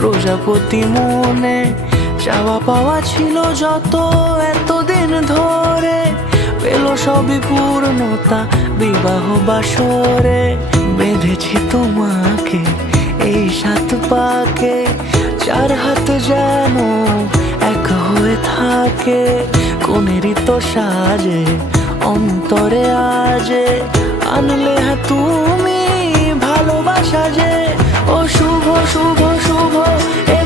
প্রজাপতি মনে চাওয়া পাওয়া ছিল যত এতদিন ধরে, পেল সবই পূর্ণতা বিবাহ বাসরে। বেঁধেছি তোমাকে এই 7 পাকে, 4 হাত যেন এক হয়ে থাকে। কোনেরই তো সাজে অন্তরে আজে আনলে তুমি ভালোবাসা যে। ও শুভ শুভ শুভ এ